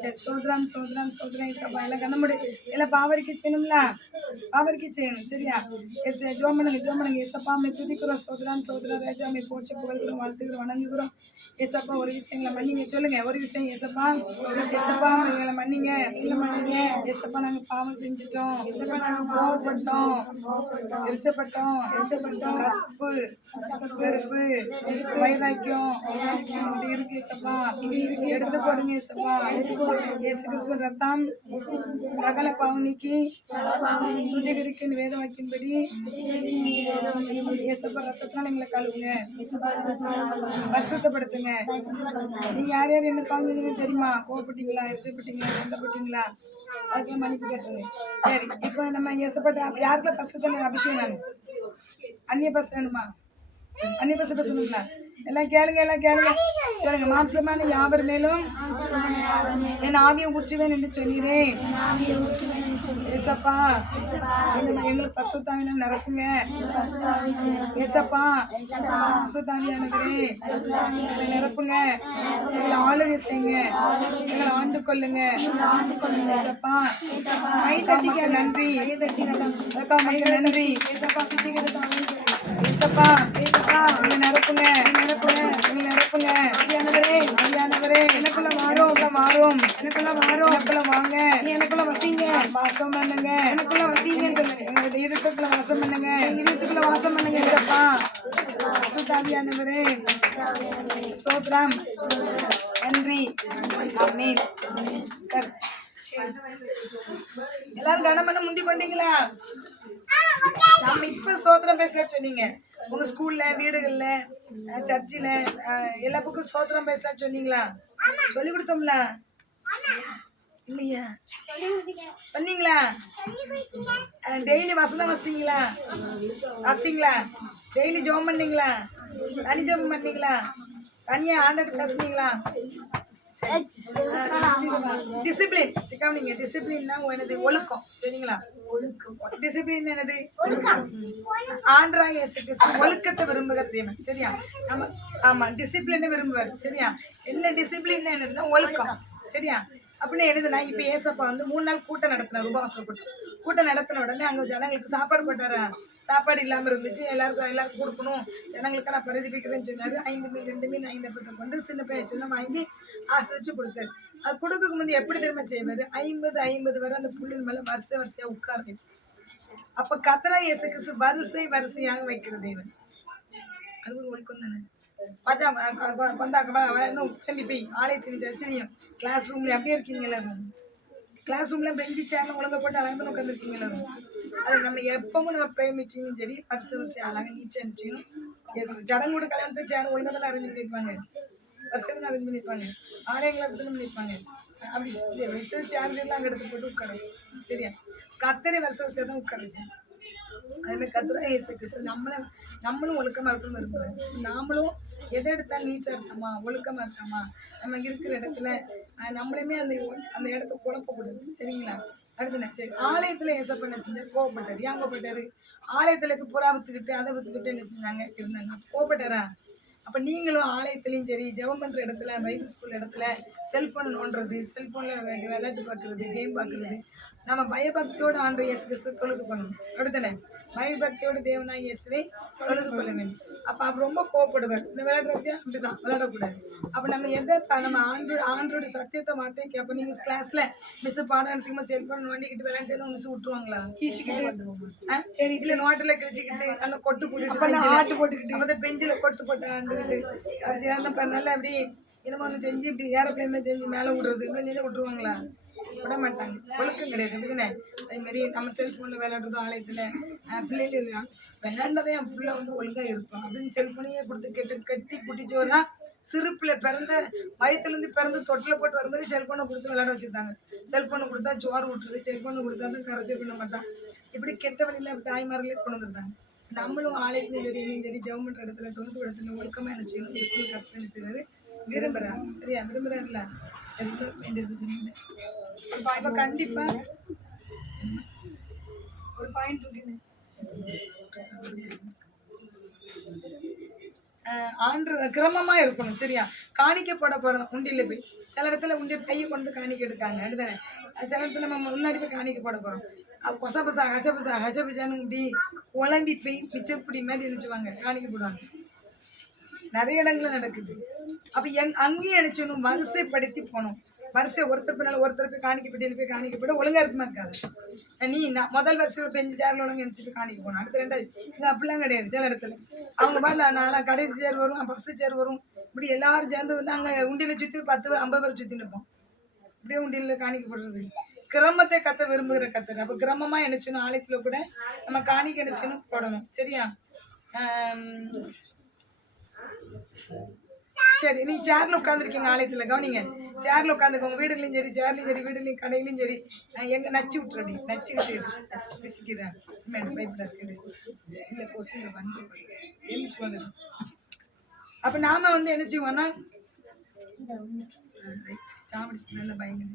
சரி ஸ்தோத்திரம் ஸ்தோத்திரம் ஸ்தோத்திரம் ஏசப்பா எல்லாம் கண்ண எல்லாம் பாவரிக்கை செய்யணும்ல பாவரிக்கை செய்யணும் சரியா எஸ் ஜோம் பண்ணுங்க ஏசப்பா மே துதிக்கிறோம் ஸ்தோத்திரம் ஸ்தோத்திரம் ராஜா மே போச்சு புகழ்கிறோம் வாழ்த்துக்கிறோம் வணங்குகிறோம் ஏசப்பா ஒரு விஷயங்களை மன்னிங்க சொல்லுங்க ஒரு விஷயம் ஏசப்பா ஏசப்பா எங்களை மன்னிங்க ஏசப்பா நாங்கள் பாவம் செஞ்சுட்டோம் ஏசப்பா நாங்கள் கோவப்பட்டோம் எரிச்சப்பட்டோம் கசப்பு வெறுப்பு வைராக்கியம் இது இருக்கு ஏசப்பா எடுத்து போடுங்க ஏசப்பா இயேசு கிறிஸ்து ரத்தம் சகல பாவம் நீக்கி சுத்திகரிக்கும் வேத வாக்கின்படி ஏசப்பா ரத்தத்தினால எங்களை கழுவுங்க பரிசுத்தப்படுத்துங்க நீங்க யார் யார் என்ன பாவம் தெரியுமா கோவப்பட்டீங்களா எரிச்சப்பட்டீங்களா சண்டைப்பட்டீங்களா அதுக்கெல்லாம் மன்னிப்பு கேட்டுங்க சரி இப்போ நம்ம ஏசப்பட்ட யாருக்குள்ள பரிசுத்தம் அபிஷேகம் வேணும் அந்நிய பசு வேணுமா அந்நிய பசு பேசணுங்களா எல்லாம் கேளுங்க சொல்லுங்க மாம்சமான யாவர் மேலும் என் ஆவியை ஊற்றுவேன் என்று சொன்னீரேன் ஏசப்பா எங்களுக்கு பசுத்தாவின நிரப்புங்க ஏசப்பா பசுத்தாவியானவரே நிரப்புங்க எங்களை ஆளுகை செய்யுங்க எங்களை ஆண்டு கொள்ளுங்க ஏசப்பா கை தட்டிக்க நன்றி நன்றி ஏசப்பா ஏசப்பா நிரப்புங்க எனக்குள்ள வாங்க எனக்குள்ள வசீங்க வாசம் பண்ணுங்க எனக்குள்ள வசீங்கன்னு சொல்லுங்க எங்களுடைய இருத்துக்குள்ள வாசம் பண்ணுங்க ஏசப்பா சுதாவியானவரே ஸ்தோத்திரம் நன்றி ஆமென் எல்லாரும் கணமன முந்தி கொண்டீங்களா நம்ம இப்ப ஸ்தோத்திரம் பேச சொன்னீங்க உங்க ஸ்கூல்ல வீடுகள்ல சர்ச்சில் எல்லா புக்கும் ஸ்தோத்திரம் பேச சொன்னீங்களா சொல்லி கொடுத்தோம்ல இல்லையா சொன்னீங்களா டெய்லி வசனம் வாசித்தீங்களா டெய்லி ஜெபம் பண்ணீங்களா தனி ஜெபம் பண்ணீங்களா தனியா ஆண்டவர்கிட்ட பேசுனீங்களா டிசிப்ளின் கவனிங்க டிசிப்ளின்னா என்னது ஒழுக்கம் சரிங்களா டிசிப்ளின் என்னது ஆண்டவராகிய இயேசு கிறிஸ்து ஒழுக்கத்தை விரும்புகிற தேவன் சரியா நம்ம ஆமா டிசிப்ளினை விரும்புவார் சரியா என்ன டிசிப்ளின் என்னதுன்னா ஒழுக்கம் சரியா அப்படின்னு எழுதுனா இப்போ ஏசப்பா வந்து 3 நாள் கூட்டம் நடத்தினார் உபவாச கூட்டம் நடத்தின உடனே அங்கே ஜனங்களுக்கு சாப்பாடு போட்டாரா சாப்பாடு இல்லாமல் இருந்துச்சு எல்லாருக்கும் கொடுக்கணும் ஜனங்களுக்கு நான் பிரதிபிக்கிறேன்னு சொன்னார் 5 மீன் 2 மீன் 5 பட்டை கொண்டு சின்ன பையன் சின்ன வாங்கி ஆசிரிச்சு கொடுத்தாரு அது கொடுக்க முந்தைய எப்படி திரும்ப செய்வார் 50 வரை அந்த புல்லின் மேலே வரிசையாக உட்கார்ந்து அப்போ கர்த்தராகிய இயேசு கிறிஸ்து வரிசையாக வைக்கிற தேவன் அது ஒரு ஒழுக்கம் தானே தம்பி போய் ஆலயத்தின் சர்ச்சையும் கிளாஸ் ரூம்ல அப்படியே இருக்கீங்களா கிளாஸ் ரூம்ல பெஞ்சு சேர்ல ஒழுங்க போட்டு அழகாக உட்காந்துருக்கீங்களா அது நம்ம எப்பவும் நம்ம பிரேமிச்சியும் சரி வரிசை அழகாக நீச்சல் அடிச்சியும் ஜடங்கூட கல்யாணத்தை சேர் ஒழுங்காக தான் அரேஞ்ச் பண்ணியிருப்பாங்க வருஷத்துல அரேஞ்ச் பண்ணியிருப்பாங்க ஆலயங்களை அப்படி பண்ணியிருப்பாங்க அப்படி சேர்லாம் அங்கே எடுத்து போட்டு உட்காரு சரியா கத்தரை வருஷம் தான் உட்காருச்சு அதுமாதிரி கர்த்தராகிய இயேசு கிறிஸ்து நம்மளும் ஒழுக்கமாக இருக்கணும் இருக்கிறது நாமளும் எதை எடுத்தாலும் நீட்டாக இருக்கோமா ஒழுக்கமாக இருக்கோமா நம்ம இருக்கிற இடத்துல நம்மளுமே அந்த இடத்த குழப்பக்கூடாது சரிங்களா அடுத்து சரி ஆலயத்தில் ஏசப்பா என்ன செஞ்சார் கோவப்பட்டார் ஏன் கோவப்பட்டார் ஆலயத்தில் இப்போ புறா விற்றுக்கிட்டு அதை விற்றுக்கிட்டு என்ன செஞ்சாங்க இருந்தாங்க கோவப்பட்டாரா அப்போ நீங்களும் ஆலயத்துலேயும் சரி ஜெபம் பண்ணுற இடத்துல பைபிள் ஸ்கூல் இடத்துல செல்ஃபோன் நோண்டுறது செல்ஃபோனில் விளையாட்டு பார்க்குறது கேம் பார்க்குறது நம்ம பயபக்தியோடு ஆண்டு இயேசு கிறிஸ்து தொழுது பண்ணணும் அப்படித்தானே பயபக்தியோடு தேவனாய் இயேசுவை தொழுது கொள்ள வேண்டும் அப்போ ரொம்ப கோவப்படுவார் இந்த விளையாடுறது அப்படிதான் விளையாடக்கூடாது அப்போ நம்ம எதை நம்ம ஆண்டோட சத்தியத்தை வார்த்தையை கேட்போம் நீங்கள் கிளாஸில் மிஸ் பாடம் எடுத்துக்குமா செல்ஃபோன் நோண்டிக்கிட்டு விளையாண்டு மிஸ் விட்டுருவாங்களா கீழ்ச்சிக்கிட்டு இல்லை நோட்டில் கிழிச்சிக்கிட்டு அந்த கொட்டு போட்டு ஆட்டு போட்டுக்கிட்டு அந்த பெஞ்சில் கொட்டு போட்டு ஆண்டுக்கிட்டு அப்படி நல்லா அப்படி என்னமோ ஒன்று செஞ்சு இப்படி ஏரோப்ளேன் செஞ்சு மேலே விடுறது இப்படி செஞ்சு விட்டுருவாங்களா விட மாட்டாங்க ஒழுக்கம் கிடையாது அப்படிதானே அதேமாதிரி நம்ம செல்ஃபோனில் விளையாடுறதும் ஆலயத்தில் பிள்ளைகள் விளையாண்டதே என் பிள்ளை வந்து ஒழுங்காக இருக்கும் அப்படின்னு செல்ஃபோனையே கொடுத்து கட்டி குட்டிச்சோன்னா சிறுப்பில் பிறந்த வயத்துலேருந்து பிறந்து தொட்டில் போட்டு வரும்போது செல்ஃபோனை கொடுத்து விளையாட வச்சுருந்தாங்க செல்ஃபோனை கொடுத்தா சோறு விட்டுருது செல்ஃபோனை கொடுத்தா தான் கரைச்சி பண்ண மாட்டான் இப்படி கெட்ட வழியில் தாய்மார்களே கொண்டு வந்துருந்தாங்க நம்மளும் ஆலயத்துலையும் சரி இங்கேயும் சரி ஜெபம் பண்ணுற இடத்துல தொழுது இடத்துல ஒழுக்கமாக என்ன செய்யணும் இதுக்குள்ள கற்று நினைச்சுக்கிறது விரும்புகிறாங்க சரியா விரும்புகிறாருல சரி வேண்டியது சொன்னீங்க இப்போ கண்டிப்பாக ஒரு பாயிண்ட் ஆண்டு கிரமமாக இருக்கணும் சரியா காணிக்க போட போகிறோம் உண்டியில் போய் சில இடத்துல உண்டியல் பையை கொண்டு காணிக்க எடுக்காங்க அடுத்தானே. சில இடத்துல நம்ம முன்னாடி போய் காணிக்க போட போகிறோம். கொசபசா ஹசபசான்னு இப்படி குழம்பி போய் பிச்சைப்பிடி மாதிரி நினச்சிவாங்க காணிக்க போடுவாங்க. நிறைய இடங்கள்ல நடக்குது. அப்போ அங்கேயும் நினச்சணும் வரிசைப்படுத்தி போகணும். வரிசை ஒருத்தர் பின்னால் ஒருத்தர் போய் காணிக்கப்பட்டு போய் காணிக்கப்பட ஒழுங்கா இருக்குமா இருக்காது. நான் முதல் வருஷம் பெஞ்சு சேரில் ஒழுங்கு நினச்சி போய் காணிக்க போனோம். அடுத்த ரெண்டாவது இங்கே அப்படிலாம் கிடையாது. சில இடத்துல அவங்க பாட்டில் நான் கடைசி சேர் வரும், ஃபஸ்ட்டு சேர் வரும், இப்படி எல்லாரும் சேர்ந்து வந்து அங்கே உண்டியில் சுற்றி 10 பேர் 50 பேர் சுற்றி நிற்போம். இப்படியே உண்டியில் காணிக்கப்படுறது. கிரமத்தை கத்த விரும்புகிற கத்தர். அப்போ கிரமமாக நினச்சணும். ஆலயத்தில் கூட நம்ம காணிக்க நினச்சணும் போடணும். சரியா? சரி, நீங்கள் சேரில் உட்காந்துருக்கீங்க ஆலயத்தில் கவனிங்க. சேரில் உட்காந்துக்கோங்க. வீடுலையும் சரி, சேர்லையும் சரி, வீடுலையும் கடையிலையும் சரி. எங்கே நச்சு விட்டுறடி, நச்சுக்கிட்டு நச்சு பிசிக்கிறேன். மேடம் பைப்பில் இருக்குது இல்லை கொசுங்க வந்து எழுந்திரிச்சு வந்துடு. அப்போ நாம் வந்து என்ன செய்வோம்னா ரைட் சாப்பிடுச்சு நல்ல பயங்கர.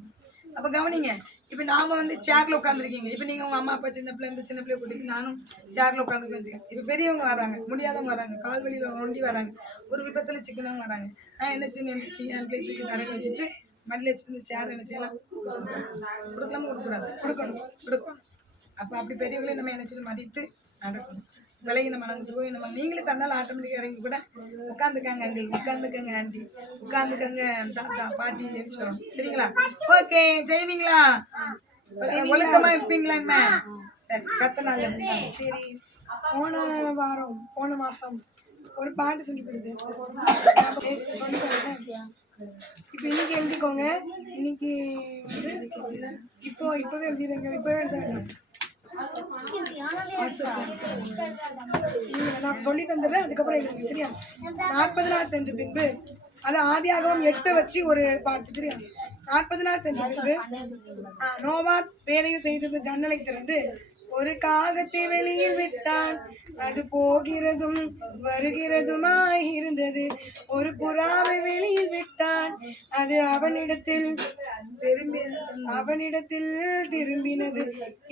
அப்போ கவனிங்க. இப்போ நாம் வந்து சேரில் உட்காந்துருக்கீங்க. இப்போ நீங்கள் உங்கள் அம்மா அப்பா சின்ன பிள்ளை இந்த சின்ன பிள்ளைய கூட்டிட்டு நானும் சேரில் உட்காந்துருக்கேன் வச்சுக்கேன். இப்போ பெரியவங்க வராங்க, முடியாதவங்க வராங்க, கால் வலியில் நொண்டி வராங்க, ஒரு விபத்தில் சிக்கனவங்க வராங்க. என்ன செய்யணும் என் பிள்ளை தூக்கி தரையில் வச்சுட்டு மடியில் வச்சுட்டு இந்த சேர் என்ன செய்யலாம் கொடுக்கலாமா கொடுக்கூடாது? கொடுக்கணும். அப்போ அப்படி பெரியவங்களே நம்ம என்ன செய்யணும் மதித்து நடக்கணும். விலகி நம்ம நாங்கள் சுவை நம்ம நீங்களே தந்தாலும் ஆட்டோமேட்டிக்காக இறங்கி கூட உட்காந்துக்காங்க அங்கே, உட்காந்துக்கங்க ஆண்டி, உட்காந்துக்கங்க தாத்தா பாட்டி சொல்லணும். சரிங்களா? ஓகே செய்வீங்களா? ஒழுக்கமா இருப்பீங்களா? என்ன சரி கத்தனால. சரி, போன மாதம் ஒரு பாட்டு சொல்லி கொடுத்து சொல்லி கொடுத்தேன். இப்போ இன்னைக்கு எழுதிக்கோங்க. இன்னைக்கு வந்து இப்போவே எழுதிடுங்க. இப்போவே எழுத நான் சொல்லி தந்துடுறேன். அதுக்கப்புறம் எழுதுங்க. சரியா? 40 நாள் சென்ற பின்பு, அது ஆதியாகமம் 8 வச்சு ஒரு பாட்டு. சரியா? 40 நாள் சென்ற பின்பு நோவா வேலையில் செய்தது ஜன்னலை திறந்து ஒரு காகத்தை வெளியில் விட்டான். அது போகிறதும் வருகிறதுமாய் இருந்தது. ஒரு புறாவை வெளியில் விட்டான். அது அவனிடத்தில் திரும்பினது.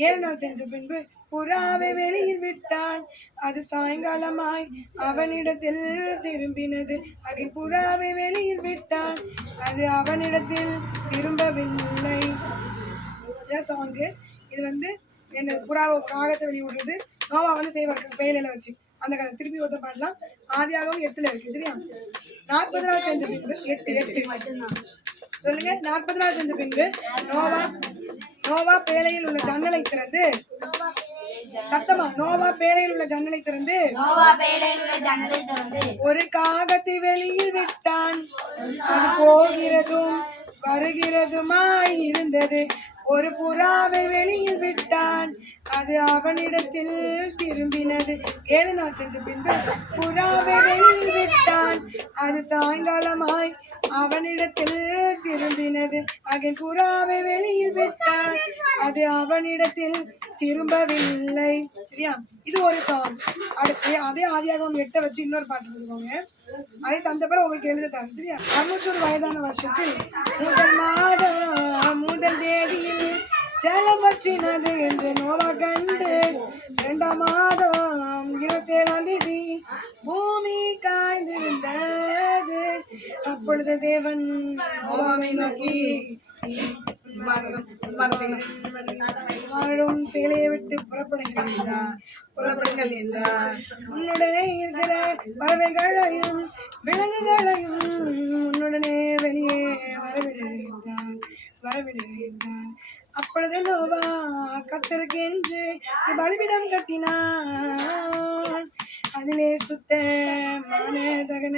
7 நாள் சென்ற பின்பு புறாவை வெளியில் விட்டான். அது சாயங்காலமாய் அவனிடத்தில் திரும்பினது. அது புறாவை வெளியில் விட்டான். அது அவனிடத்தில் திரும்பவில்லை. சாங்கு இது வந்து என்ன புறாவை காகத்தை வெளியே விடுறது நோவா வந்து செய்வார் பெயில வச்சு. அந்த கதை திருப்பி ஒருத்தர் பாடலாம். ஆதியாகமம் 8 இருக்கு. சரியா? 40 நாள் செஞ்ச பின்பு 8 சொல்லுங்க. 40 நாள் செஞ்ச பின்பு நோவா பேழையில் உள்ள ஜன்னலை திறந்து சத்தமா நோவா பேழையில் உள்ள ஜன்னலை திறந்து ஒரு காகத்தை வெளியில் விட்டான். அது போகிறதும் வருகிறதுமாய் இருந்தது. ஒரு புறாவை வெளியில் விட்டான். அது அவனிடத்தில் திரும்பினது. 7 நாள் செஞ்ச பின்பு புறாவை வெளியில் விட்டான். அது சாயங்காலமாய் அவனிடத்தில் திரும்பினது. அகன் புறாவை வெளியில் விட்டான். அது அவனிடத்தில் திரும்பவில்லை. சரியா? இது ஒரு சாங். அடுத்து அதே ஆதியாகமம் 8 வச்சு இன்னொரு பாட்டு கொடுக்கோங்க. அதை தந்த பிறகு உங்களுக்கு எழுத தரேன். சரியா? 600 வயதான வருஷத்தில் முதல் மாதம் முதல் தேதியில் ஜலம் வற்றினது என்று நோவா கண்டு 2ஆம் மாதம் 27ஆம் தேதி பூமி காய்ந்திருந்தது. அப்பொழுது தேவன் நோவாவை நோக்கி வாழும் பேழையை விட்டு புறப்படுங்கள் என்றார். உன்னுடனே இருக்கிற பறவைகளையும் விலங்குகளையும் உன்னுடனே வெளியே வரவிடுகின்றார். அப்பொழுது நோவா கர்த்தருக்கு என்று பலிபீடம் கட்டினான். அதிலே சுத்தமான தகன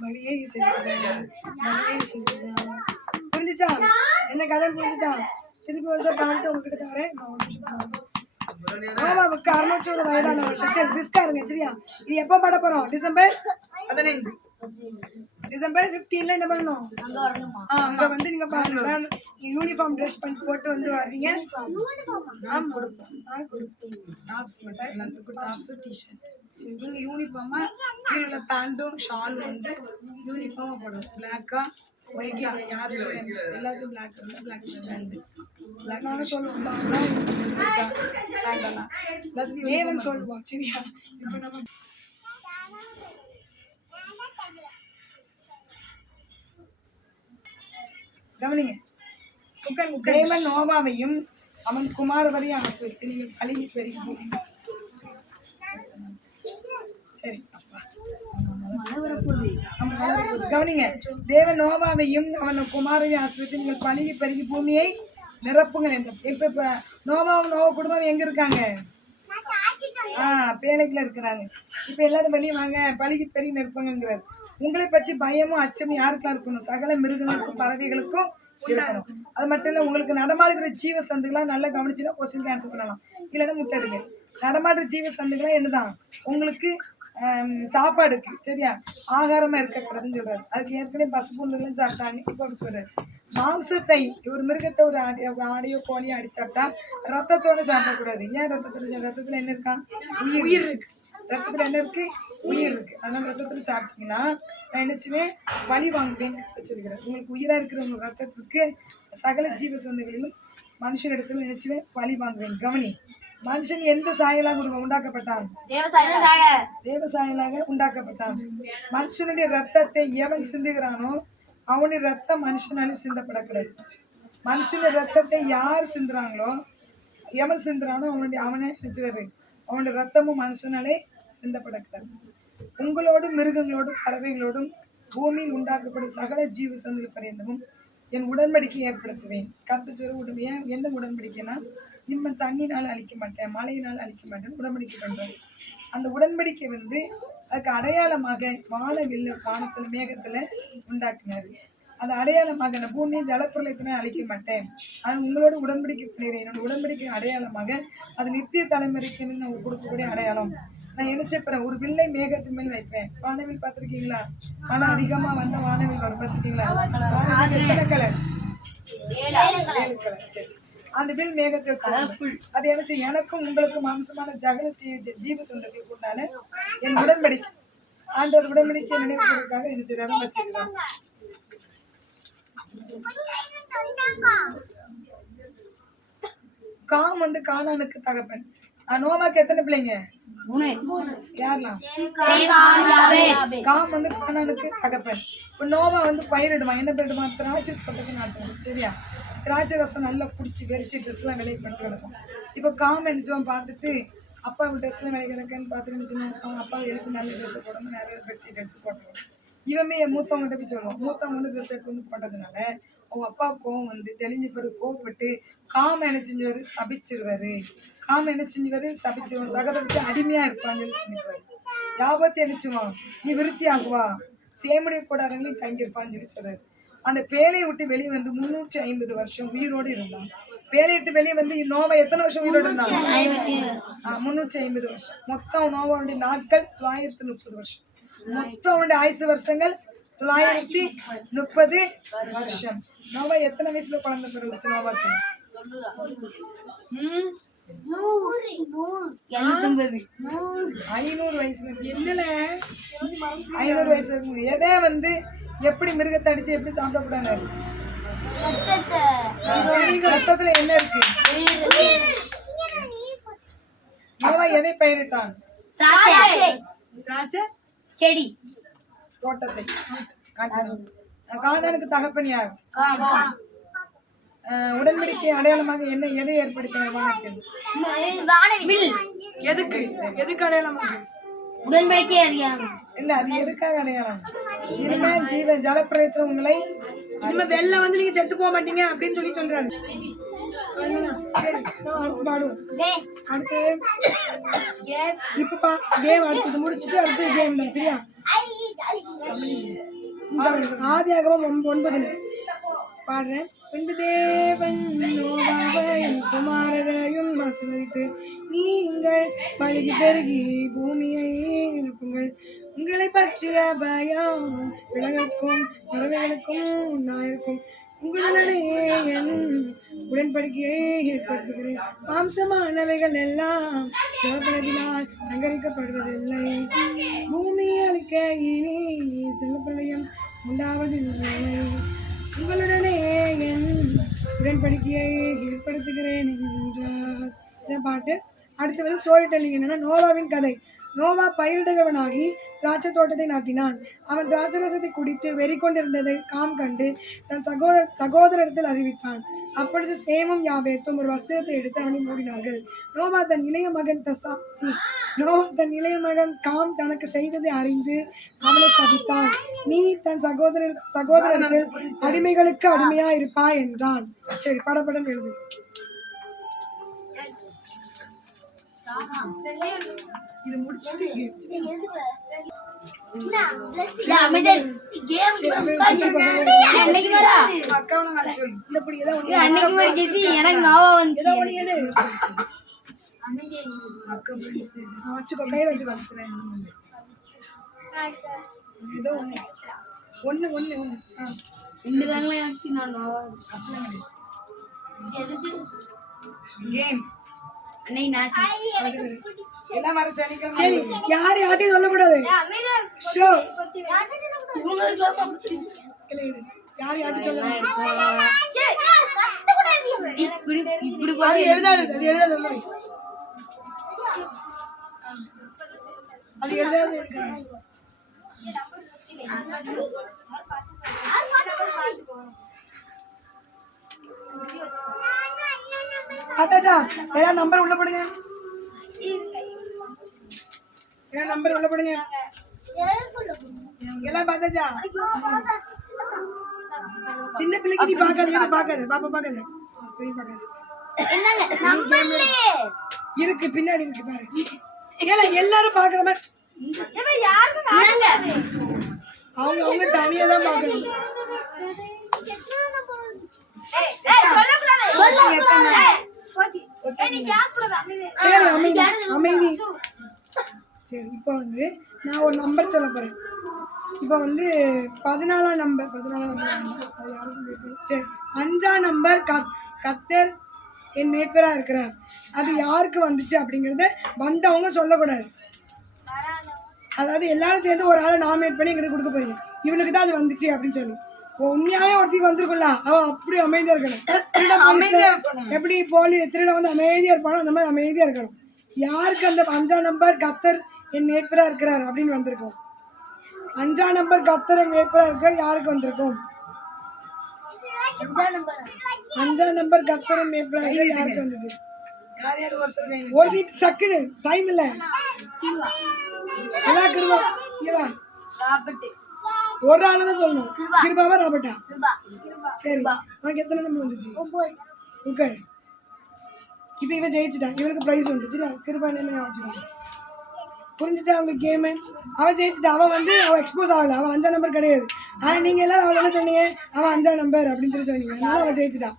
பலியை செலுத்தினார். புரிஞ்சுச்சா? என்ன கதை புரிஞ்சுச்சா? திருப்பி ஒரு பாட்டு உங்ககிட்ட தரேன். நோவாவுக்கு 600 வயதான வருஷத்தில் பிரிஸ்கா இருங்க. சரியா? இது எப்போ பாட போறோம்? டிசம்பர் 15. டிசம்பர் 15ல என்ன பண்ணணும்? அங்க வந்து நீங்க பாருங்க. யூனிஃபார்ம் ட்ரெஸ் பண்ணி போட்டு வந்து வருவீங்க. நீங்க யூனிஃபார்மா கீழே பேண்டும் ஷால் வந்து யூனிஃபார்மா போடணும். பிளாக்கா ஒயிட்டா யாரு எல்லாத்தையும் பிளாக் வந்து பிளாக் பேண்ட் பிளாக் சொல்லுவோம். எல்லாத்தையும் சொல்லுவோம். சரியா? இப்போ நம்ம கவனிங்க. தேவன் நோவாவையும் அவன் குமாரவரையும் ஆசிர்வதித்து நீங்கள் பழகி பெருகி போவீங்க. சரி அப்பா. கவனிங்க. தேவன் நோவாவையும் அவன் குமாரையும் ஆசிர்வதித்து நீங்கள் பழகி பெருகி பூமியை நிரப்புங்கள் என்று. இப்ப நோவாவும் நோவா குடும்பம் எங்க இருக்காங்க? பேழைக்குள்ள இருக்கிறாங்க. இப்ப எல்லாரும் வெளியே வாங்க, பழகி பெருகி நிற்பங்கிறார். உங்களை பற்றி பயமும் அச்சமும் யாருக்கெல்லாம் இருக்கணும்? சகல மிருகங்களுக்கும் பறவைகளுக்கும் இருக்கணும். அது மட்டும் இல்ல, உங்களுக்கு நடமாடுகிற ஜீவ சந்துகளாம் நல்லா கவனிச்சுன்னா கொஸ்டின் ஆன்சர் பண்ணலாம். இல்லைன்னா முட்டை. நடமாடுற ஜீவ சந்துகளாம் என்னதான் உங்களுக்கு சாப்பாடுக்கு சரியா ஆகாரமா இருக்கக்கூடாதுன்னு சொல்றாரு. அதுக்கு ஏற்கனவே பசு புல்லுலாம் சாப்பிட்டாங்க. இப்போ அப்படி சொல்றாரு. மாம்சத்தை ஒரு மிருகத்தை ஒரு ஆடையோ கோழியோ அடி சாப்பிட்டா ரத்தத்தோட சாப்பிடக்கூடாது. ஏன்? ரத்தத்துல என்ன இருக்கா? உயிர் இருக்கு. ரத்தத்துல என்ன இருக்கு? உயிர் இருக்கு. அதனால ரத்தத்துல சாப்பிட்டீங்கன்னா நான் நினைச்சுவேன் வலி வாங்குவேன்னு சொல்லிக்கிறேன். உங்களுக்கு உயிரா இருக்கிற உங்க ரத்தத்துக்கு சகல ஜீவ சந்தைகளிலும் மனுஷன் இடத்துல நினைச்சுவேன் வலி வாங்குவேன். கவனி. மனுஷன் எந்த சாயலாக உண்டாக்கப்பட்டான்? தேவ சாயலாக உண்டாக்கப்பட்டான். மனுஷனுடைய ரத்தத்தை எவன் சிந்துகிறானோ அவனுடைய ரத்தம் மனுஷனால சிந்தப்படக்கூடாது. மனுஷனுடைய ரத்தத்தை யார் சிந்துறாங்களோ எவன் சிந்துறானோ அவனை நினைச்சுவாரு அவனுடைய ரத்தமும் மனுஷனாலே சிந்தப்படக்கூடாது. உங்களோடும் மிருகங்களோடும் பறவைகளோடும் பூமியில் உண்டாக்கப்படும் சகல ஜீவ சந்தை பரியந்தமும் என் உடன்படிக்கை ஏற்படுத்துவேன். கருத்து உடமையா என்ன உடன்படிக்கைன்னா, இன்னும் தண்ணினால் அழிக்க மாட்டேன், மழையினால் அழிக்க மாட்டேன்னு உடன்படிக்கை பண்றேன். அந்த உடன்படிக்கை அதுக்கு அடையாளமாக வானவில்ல வானத்துல மேகத்துல உண்டாக்குனாரு. அது அடையாளமாக அந்த பூமியை ஜலப்பிரளயத்தினை அழிக்க மாட்டேன், அது உங்களோட உடன்படிக்கை பண்ணுகிறேன். என்னோட உடன்படிக்கை அடையாளமாக அது நித்திய தலைமுறைக்கு நான் கொடுக்கக்கூடிய அடையாளம். நான் என்ன செய்ப்பேன்? ஒரு வில்லை மேகத்தின் மேல் வைப்பேன். வானவில் பார்த்துருக்கீங்களா? ஆனால் அதிகமா வந்த வானவில் வரும் பார்த்துருக்கீங்களா? எத்தனை கலர்? 7 கலர். சரி, அந்த வில் மேகத்தில் அது என்ன செய்யும்? எனக்கும் உங்களுக்கும் மாம்சமான ஜகன ஜீவ சொந்தங்களுக்கு உண்டான என் உடன்படிக்கை, அந்த ஒரு உடன்படிக்கை நினைவுக்காக என்ன செய்யறாங்க வச்சுக்கிறாங்க. காம் கானானுக்கு தகப்பன். நோவாக்கு எத்தனை பிள்ளைங்க? யாரெல்லாம்? காம் கானானுக்கு தகப்பன். இப்போ நோவா பயிரிடுவான். என்ன பயிரிடுவான்? திராட்சை தோட்டத்தை நாட்டுவான். சரியா? திராட்சை ரசம் நல்லா பிடிச்சி வெறிச்சு ட்ரெஸ்லாம் விலை பண்ணி கிடக்கும். இப்போ காம் நினைச்சவன் பார்த்துட்டு அப்பா ட்ரெஸ்லாம் விலை கிடக்குன்னு பார்த்துட்டு அவன் அப்பா எழுத்து நல்ல ட்ரெஸ்ஸை போடணும், நிறைய பெட்ஷீட் எடுத்து போட்டுருவான். இவமே மூத்தவங்கள்ட்ட போய் சொல்லுவான். மூத்தவங்க ட்ரெஸ் எடுத்து போட்டதுனால அவங்க அப்பா கோவம் தெளிஞ்சு பிறகு கோவப்பட்டு காம என்ன செஞ்சுவாரு? சபிச்சிருவாரு. காம என்ன செஞ்சுவாரு? சபிச்சிருவான். சகதத்துக்கு அடிமையா இருப்பான்னு சொல்லிடுவாரு. யாபத்தை நினைச்சுவான், நீ விருத்தி ஆகுவா, சேமுடைய கூடாரங்களையும் தங்கியிருப்பான்னு சொல்லி சொல்றாரு. அந்த பேழையை விட்டு வெளியே 350 வருஷம் உயிரோடு இருந்தான். பேழையை விட்டு வெளியே நோவா எத்தனை வருஷம் உயிரோடு இருந்தான்? 350 வருஷம். மொத்தம் நோவாவுடைய நாட்கள் 930 வருஷம். மொத்தம் அவனுடைய ஆயுசு வருஷங்கள் 930 வருஷம். நோவா எத்தனை வயசுல குழந்தை பிறந்துச்சு நோவாக்கு? 500 வயசுல. என்னல 500 வயசுல இருக்கும். எதே எப்படி மிருகத்தை அடிச்சு எப்படி சாப்பிடக்கூடாது? ரத்தத்துல என்ன இருக்கு? நோவா எதை பயிரிட்டான்? திராட்சை செடி தோட்டத்தை. கானானுக்கு தகப்பன் யார்? உடன்படிக்கை அடையாளமாக என்ன எதை ஏற்படுத்தினார்? எதுக்கு எதுக்கு அடையாளமாக? உடன்படிக்கை அடையாளம் இல்ல, அது எதுக்காக அடையாளம்? இனிமே ஜீவன் ஜலப்பிரயத்துல உங்களை இனிமே வெள்ள நீங்க செத்து போக மாட்டீங்க அப்படின்னு சொல்லி சொல்றாரு. அடுத்து இப்ப கேம் அடுத்தது முடிச்சுட்டு அடுத்து கேம் தான். சரியா? ஆதியாகமம் 9 பாடுறேன். பின்பு தேவன் நோவாவையும் குமாரரையும் ஆசீர்வதித்து, நீங்கள் பழுகி பெருகி பூமியை நிரப்புங்கள், உங்களை பற்றிய பயம் விலகுக்கும் பறவைகளுக்கும் உண்டாயிருக்கும், உங்களுடனே என் உடன்படிக்கையை ஏற்படுத்துகிறேன். மாம்சமானவைகள் எல்லாம் ஜலப்பிரளயத்தினால் சங்கரிக்கப்படுவதில்லை, பூமி அழிக்க இனி ஜலப்பிரளயம் உண்டாவதில்லை, உங்களுடனே என் உடன்படிக்கையை ஏற்படுத்துகிறேன் என்றார். இந்த பாட்டு. அடுத்து ஸ்டோரி டெல்லிங் என்னன்னா, நோவாவின் கதை. நோவா பயிரிடுகிறவனாகி திராட்சை தோட்டத்தை நாட்டினான். அவன் திராட்சரசத்தை குடித்து வெறி கொண்டிருந்ததை காம் கண்டு தன் சகோதரத்தில் அறிவித்தான். அப்பொழுது சேமும் யாபேத்தும் ஒரு வஸ்திரத்தை எடுத்து அவனை மூடினார்கள். நோவா தன் இளைய மகன் காம் தனக்கு செய்ததை அறிந்து அவனை சபித்தான். நீ தன் சகோதரத்தில் அடிமைகளுக்கு அடிமையா இருப்பாய் என்றான். சரி, படப்படம் எழுது. இது முடிச்சுட்டு யாரு யார்ட்டையும் சொல்லக்கூடாது. யாரு யார்ட்டையும் சொல்லக்கூடாது. அது எழுதாது. பார்த்தாச்சா? ஏதாவது நம்பர் உள்ள போடுங்க. நம்பர் உள்ள போடுங்க. எல்லாம் பார்த்தாச்சா? சின்ன பிள்ளைக்கு நீ பார்க்காது பாப்பா பார்க்காது இருக்கு, பின்னாடி இருக்கு பாரு. எல்லாரும் பாக்குற மாதிரி அவங்க தனியா தான் பாக்கணும். சரி, அமைதி. சரி, இப்போ வந்து நான் ஒரு நம்பர் சொல்ல போறேன். இப்போ வந்து 14ஆம் நம்பர் அது யாருக்கும். சரி, 5ஆம் நம்பர் கத்தர் என் மேய்ப்பரா இருக்கிறார். அது யாருக்கு வந்துச்சு அப்படிங்கிறத வந்தவங்க சொல்லக்கூடாது. அதாவது எல்லாரும் சேர்ந்து ஒரு ஆளை நாமினேட் பண்ணி எங்கிட்ட கொடுக்க போறீங்க. இவனுக்கு தான் அது வந்துச்சு அப்படின்னு சொல்லி. உண்மையாவே ஒருத்தி வந்திருக்கும்ல, அவன் அப்படி அமைதியா இருக்கணும். எப்படி திருட வந்து அமைதியா இருப்பானோ அந்த மாதிரி அமைதியா இருக்கணும். யாருக்கு அந்த 5ஆம் நம்பர் கத்தர் என் மேய்ப்பரா இருக்கிறார் அப்படின்னு வந்திருக்கும். 5ஆம் நம்பர் கத்தர் என் மேய்ப்பரா இருக்கிறார் யாருக்கு வந்திருக்கும்? 5ஆம் நம்பர் கத்தர் என் மேய்ப்பரா இருக்கிறார் யாருக்கு வந்தது? ஒரு சக்குன்னு டைம் இல்ல. எல்லாம் கிருபா ஒரு ஆளு தான் சொல்லணும். கிருபாவா ராபர்ட்டா? சரி, உனக்கு எத்தனை நம்பர் வந்துச்சு? ஓகே, இப்போ இவன் ஜெயிச்சுட்டான். இவனுக்கு ப்ரைஸ் வந்துச்சு. கிருபா என்ன வச்சுக்கோங்க. புரிஞ்சுச்சா அவங்களுக்கு கேமு? அவன் ஜெயிச்சுட்டான். அவன் வந்து அவன் எக்ஸ்போஸ் ஆகலை. அவன் 5ஆம் நம்பர் கிடையாது. ஆனால் நீங்கள் எல்லாரும் அவள் என்ன சொன்னீங்க? அவன் 5ஆம் நம்பர் அப்படின்னு சொல்லி சொன்னீங்க. அதனால அவன் ஜெயிச்சுட்டான்.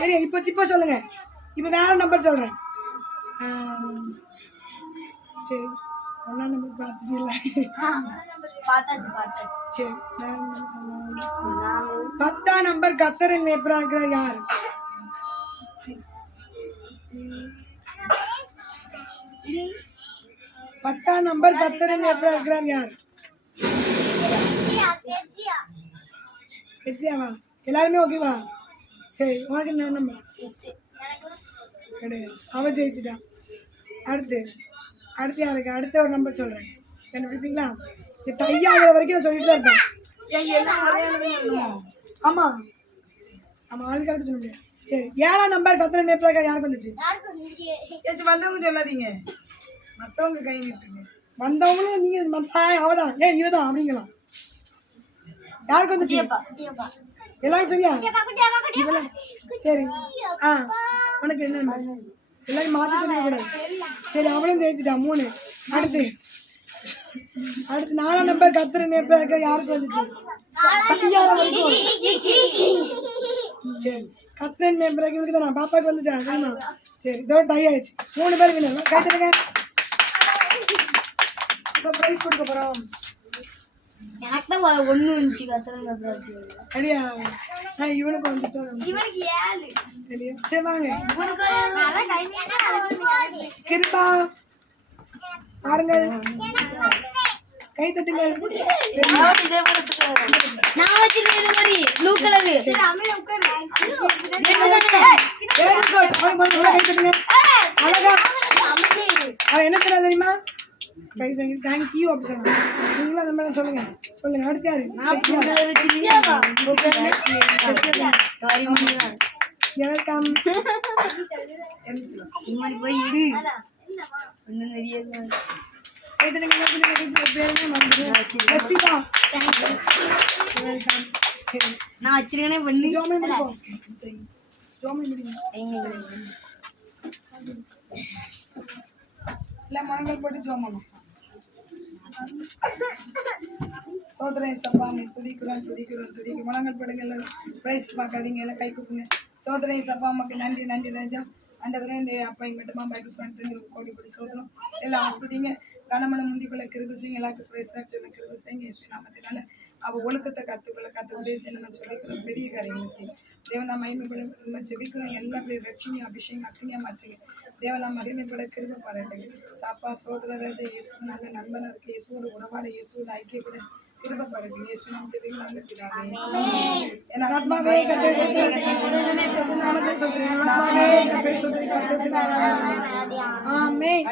சரி, இப்போ சொல்லுங்க. இப்போ வேற நம்பர் சொல்கிறேன். சரி, 1ஆம் நம்பர் பார்த்துட்டீங்களா? சரி, 10ஆம் நம்பர் கத்தரின் மேய்ப்பரா இருக்கிற யார்? பத்தாம் நம்பர் கத்தரின் மேய்ப்பரா இருக்கிறார் யார்? எச்சியாவா? எல்லாருமே ஓகேவா? சரி, உனக்கு என்ன நம்பர்? கிடையாது. அவ ஜெயிச்சுட்டான். அடுத்து யாருக்கு? அடுத்த ஒரு நம்பர் சொல்கிறேன், கண்டுபிடிப்பீங்களா? இது தையாகிற வரைக்கும் நான் சொல்லிட்டு தான் இருப்பேன். ஆமாம் ஆளுக்காக சொல்ல முடியாது. சரி, 7ஆம் நம்பர் கத்தரின் மேய்ப்பரா யாருக்கு வந்துச்சு? வந்தவங்க சொல்லாதீங்க, மற்றவங்க கை நிட்டுங்க. வந்தவங்களும் நீங்கள் அவதான் இவதான் அப்படிங்கலாம். யாருக்கு வந்துச்சு? எல்லாரும் சரியா? சரி, உனக்கு என்ன எல்லாரும் மாற்றி சொல்லக்கூடாது. சரி, அவளும் ஜெயிச்சுட்டா. 3. அடுத்து 4ஆம் நம்பர் கத்தரின் மேய்ப்பரா இருக்கிற யாருக்கு வந்துச்சு? சரி, கத்தரின் மேய்ப்பரா இவனுக்கு தான். பாப்பாவுக்கு வந்துச்சா? சரிம்மா. சரி, இதோட டை ஆயிடுச்சு. 3 பேர் வினர். கை தருங்க. இப்போ ப்ரைஸ் கொடுக்க போகிறோம். எனக்கு தான் 1 வந்துச்சு. அடியா, இவனுக்கு வந்துச்சோ? சரி, வாங்க. கிருபா பாருங்கள், கை தட்டுங்கள். நான் வச்சிருக்கேன் இது மாதிரி ப்ளூ கலர். அழகா அவன் என்ன தெரியாது தெரியுமா? ப்ரைஸ் தேங்க்யூ அப்படி சொன்னாங்க. நீங்களும் அந்த மாதிரி சொல்லுங்க. சொல்லுங்க அடுத்து யாரு சிச்சியாவா? Sorry mamma. வெல்கம் இம்மாடி போய் இரு. ஒண்ணும் தெரியாது. வெல்கம் நான் வச்சிருக்கேனே பண்ணி. ஜோமன் முடிப்போம் ஜோமன் முடிங்க எல்லாம் மனங்கள் போட்டு ஜோமனும் சோதனை சப்பாமை துதிக்கிறோம் மனங்கள் போடுங்க எல்லாம் பிரைஸ் பார்க்காதீங்க எல்லாம் கை குப்புங்க சோதனை சப்பாமக்கு நன்றி நன்றி ராஜா ஆண்டவரே இந்த அப்பா மட்டுமா பைபிள் பண்ணிட்டு கோடி கோடி சோதனம் எல்லாம் ஆஸ்வதிங்க கனமன முந்திக்குள்ள கிருப செய்யுங்க எல்லாருக்கும் பிரைஸ் தான் சொல்ல கிருப செய்யுங்க இயேசு நாமத்தினால அவள் ஒழுக்கத்தை கற்றுக்கொள்ள உதவி நம்ம சொல்லிக்கிறோம் பெரிய காரியங்கள் செய்யும் தேவனா மகிமைப்பட நம்ம ஜெபிக்கிறோம் எல்லா பேர் வெற்றியும் அபிஷேகம் அக்னியா மாற்றுங்க தேவனா மகிமைப்பட கிருப பாராட்டுங்க சாப்பா சோதர ராஜா இயேசு நல்ல நண்பனாக இருக்கு இயேசுவோட உறவாட இயேசுவோட ஐக்கியப்பட கிருப பாராட்டுங்க இயேசு நாம் ஜெபிக்கிறோம் நல்ல பிதாவே என் ஆத்மாவே கர்த்தரை ஸ்தோத்திரி நாமத்தை ஸ்தோத்திரி ஆத்மாவே கர்த்தரை ஸ்தோத்திரி ஆமென்